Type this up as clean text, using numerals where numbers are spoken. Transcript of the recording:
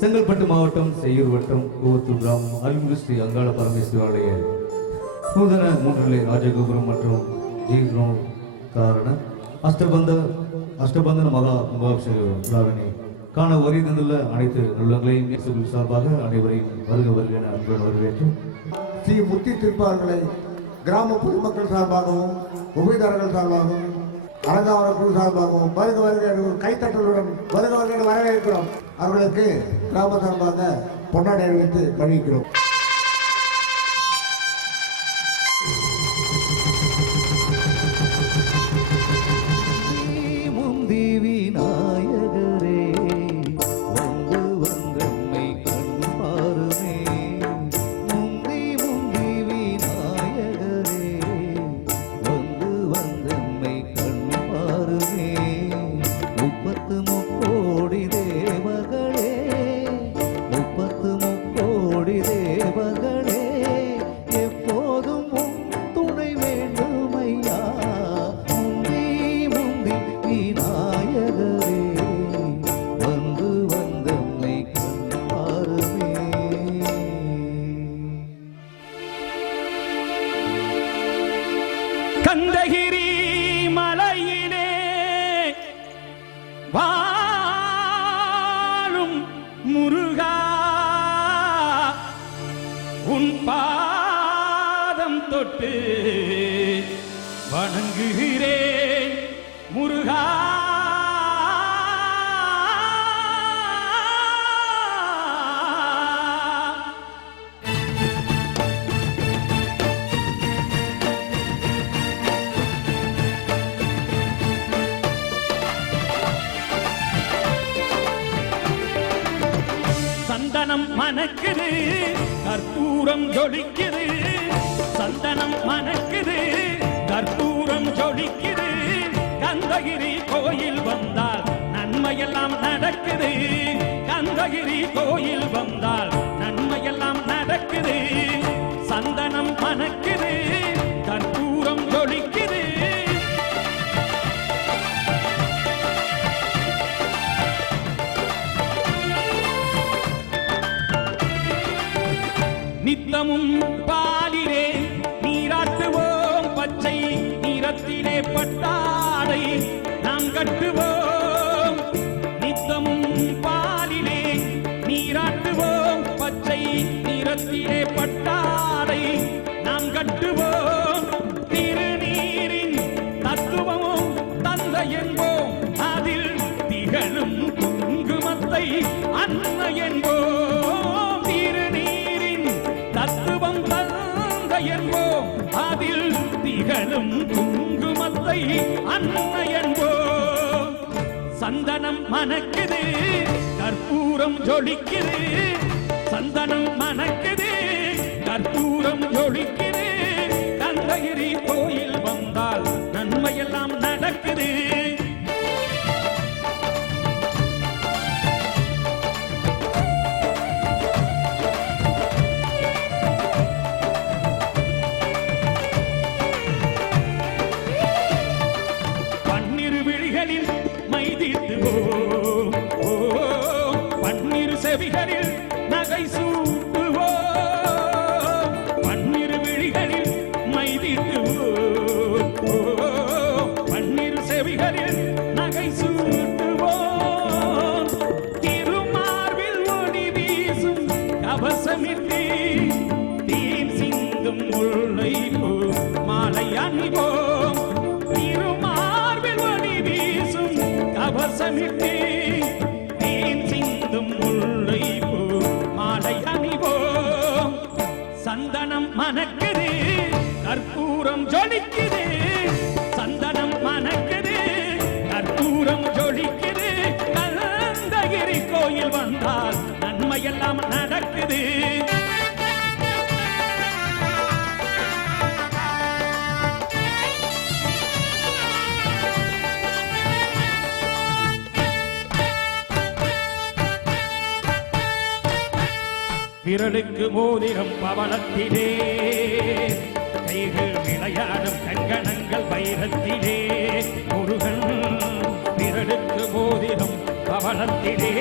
செங்கல்பட்டு மாவட்டம் செய்யூர் வட்டம் கூவத்தூர் கிராமம் அருள்மிகு ஸ்ரீ அங்காள பரமேஸ்வரி ஆலய நூதன மூன்றிலை ராஜகோபுரம் மற்றும் ஜீர்ணோத்தாரண அஷ்டபந்தன மகா கும்பாபிஷேக விழாவினை காண வருகை தந்துள்ள அனைத்து நல்லங்களையும் சார்பாக அனைவரையும் வருக வருக என அன்புடன் வரவேற்று ஸ்ரீ முத்தி திருப்பார்களை கிராம பொதுமக்கள் சார்பாகவும் உபயதாரர்கள் சார்பாகவும் அலங்காவர குழு சார்பாகவும் வருக வருக கைத்தட்டலுடன் வருக வருக வரவேற்கிறோம். அவர்களுக்கு கிராம சார்பாக பொன்னாடை அணிவித்து மகிழ்கிறோம். கந்தகிரி மலையிலே வாழும் முருகா உன் பாதம் தொட்டு வணங்குகிறேன் முருகா. சந்தனம் மணக்குது கற்பூரம் ஜொலிக்குது, சந்தனம் மணக்குது கற்பூரம் ஜொலிக்குது. கந்தகிரி கோயில் வந்தால் நன்மையெல்லாம் நடக்குது, கந்தகிரி கோயில் வந்தால் நன்மையெல்லாம் நடக்குது. சந்தனம் மணக்குது கற்பூரம் ஜொலிக்குது. நித்தமும் பாலிலே நீராட்டுவோம், பச்சை நிறத்திலே பட்டாடை நாம் கட்டுவோம். நித்தமும் பாலிலே நீராட்டுவோம், பச்சை நிறத்திலே பட்டாடை நாம் கட்டுவோம். திருநீரின் தத்துவமும் தந்தை என்போம், அதில் திகழும் குங்குமத்தை அன்னை என்போம். தத்துவம் தந்தை என்போம், அதில் திகழும் குங்குமத்தை அன்னை என்போம். சந்தனம் மணக்குது கற்பூரம் ஜொலிக்குது, சந்தனம் மணக்குது கற்பூரம் ஜொலிக்குது. கந்தகிரி கோயில் வந்தால் நன்மையெல்லாம் நடக்குது. பன்னிரு செவிகளில் நகை சூட்டுவோம், பன்னிரு விழிகளில் மைதிட்டுவோம், பன்னிரு செவிகளில் நகை சூட்டுவோம். திருமார்பில் ஒளி வீசும் கவசமிட்டு தீன் சிந்தும் முல்லை மாலை அணிவோம். திருமார்பில் ஒளி வீசும் கவசமிட்டு சந்தனம் மணக்குது கற்பூரம் ஜொலிக்குது, சந்தனம் மணக்குது கற்பூரம் ஜொலிக்குது. கந்தகிரி கோயில் வந்தால் நன்மையெல்லாம் நடக்குது. விரலுக்கு மோதிரம் பவளத்திலே, கைகள் விளையாடும் கங்கணங்கள் வைரத்திலே. முருகன் விரலுக்கு மோதிரம் பவளத்திலே,